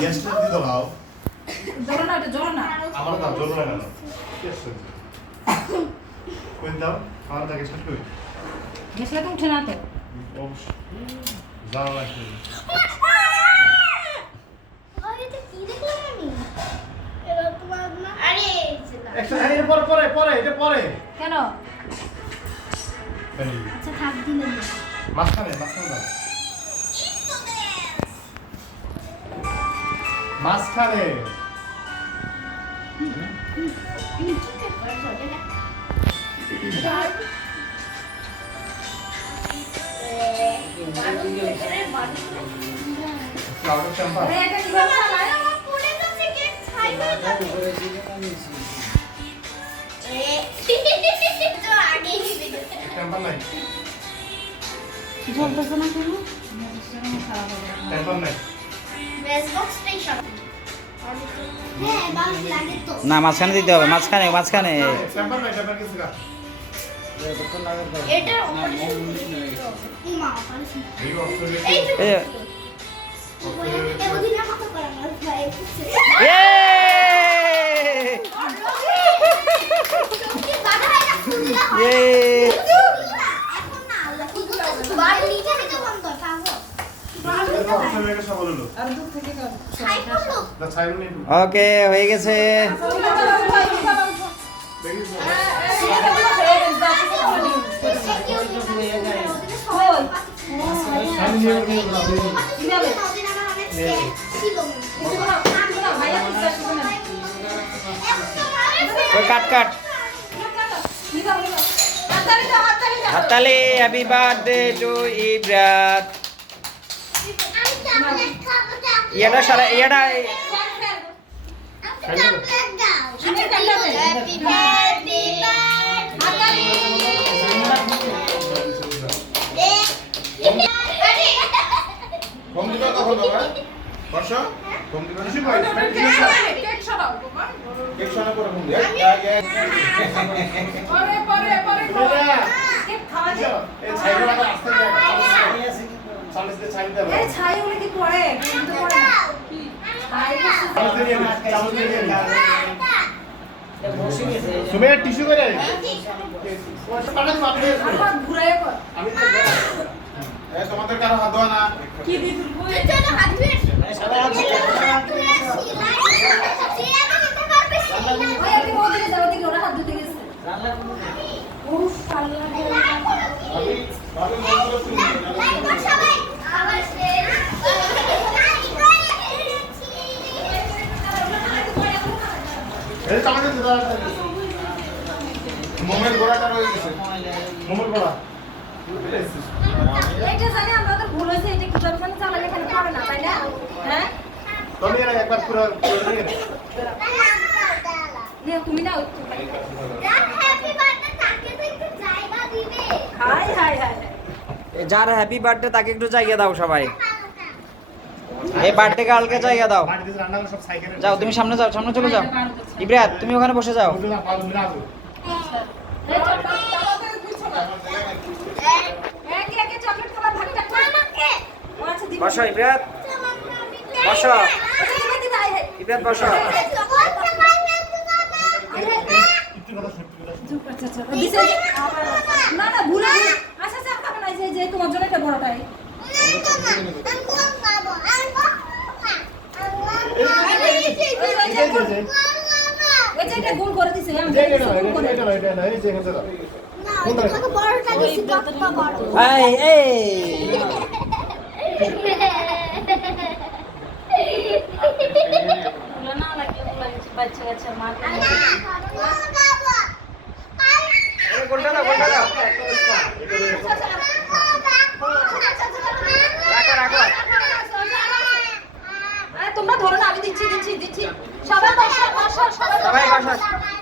গ্যাসটা দিতে দাও। জোরে না, এটা জোরে না। আমার দাও, জল লাগে না। কই দাও, খাওয়ার দাগে শেষ করি। গ্যাস লাগে উঠে না তো। অবশ্যই। যাও লাগবে। পরে এটা পরে। কেন? এই আচ্ছা থাক দিলে মাঝখানে দাও। মাঝখানে। ফ্লাওয়ার চ্যাম্পার। আরে এটা কিভাবে চালায়? চ্যাম্পার নাই। ঝলতেছে না কেন? খারাপ হবে। চ্যাম্পার নাই। হ্যাঁ বাস লাগে তো না মাঝখানে দিতে হবে, মাঝখানে মাঝখানে। চ্যাম্পার নাই, চ্যাম্পার কিছু না। এটার উপরে মা পারিস এই অস্ট্রেলিয়া। এই যে এই যে, এদিকে মতো করে না ভাই এ! কি বাধা হয় না খুদিলা হয় এ! এখন না আল্লাহ কি করতেছ বাড়ি নিচে থেকে বন্ধ পাবো অস্ট্রেলিয়াকে সব বললো। আর দূর থেকে কর। খাই করলো না ছাইরো নেই। ওকে হয়ে গেছে। দেখিস না? আমি নিয়ে কিভাবে? ওই কাট কাট। হাততালি, হ্যাপি বার্থডে টু ইব্রাত। এটা সারা এটা কম দিবা কখন বাবা? বর্ষ? কম দিবা কিছু কই? কেক সরাও বাবা। কেক শোনা করে কম দিবা। পরে কেক খাওয়া যাবে। এই ছাইরো না আস্তে যা। চালিশ দে ছাইরো দাও। এই ছাই উনি কি পড়ে? কিন্তু পড়ে না। কি? ছাই বসে চামচ দিয়ে দে, চামচ দিয়ে দে। সুমে টিস্যু করে। পাঠাতে পারবে। আমার ঘুরায় কর। আমি তো তোমাদের কারো হাত ধোয়া না। কি দি তুলবো? চলো হাত ধুয়ে ওই আমি ওদিকে যাও, ওদিকে ওরা হাত ধুতে গেছে। উফ, আল্লাহ গো। ভাবি ভাবি মনগুলো শুনি। এই চামচে দে দাও। মোমের গোড়াটা রয়ে গেছে। মোমের গোড়া। এইটা জানি আমাদের ভুল হয়েছে, এটা কিভাবে মানে চালালে এখানে পড়ে না, তাই না? হ্যাঁ? তুমি এর একবার পুরো নিয়ে নে। নে, তুমি না ওই হ্যাপি বার্থডে তাকে তো একটু জায়গা দিবে হাই হাই হাই। যার হ্যাপি বার্থডে তাকে একটু জায়গা দাও সবাই। এই বার্থডে গার্লকে জায়গা দাও। বাড়িতে রান্না করে সব সাইকেলে। যাও তুমি সামনে যাও, সামনে চলে যাও। ইব্রাত তুমি ওখানে বসে যাও। বলতে না পারো না আসো। এই চকলেট দিছো না? একে একে চকলেট খাবার ভাগ রাখো। আমাকে ও আচ্ছা দিব। বসো ইব্রাত, বসো আচ্ছা তুমি দিবা এই। ইব্রাত বসো। একটু কথা সত্যি কথা। আচ্ছা আচ্ছা দিছে যে না না ভুলে আচ্ছা আচ্ছা খাবে না, যে তোমার জন্য একটা বড়টাই। ওই যে এটা গোল করে দিছে, আমি এটা না, গোল করে। এটা না, এটা না, এই যে এখানে দাও। বড়টা দিছি কতটা বড় এই এই ওগুলো না লাগলে ওগুলো বাচ্চা কাচ্চা মাকে কোনটা দাও, কোনটা দাও। রাখো রাখো। আরে তোমরা ধরো না, আমি দিচ্ছি দিচ্ছি দিচ্ছি। সবাই বসো বসো সবাই সবাই বসো। বসো।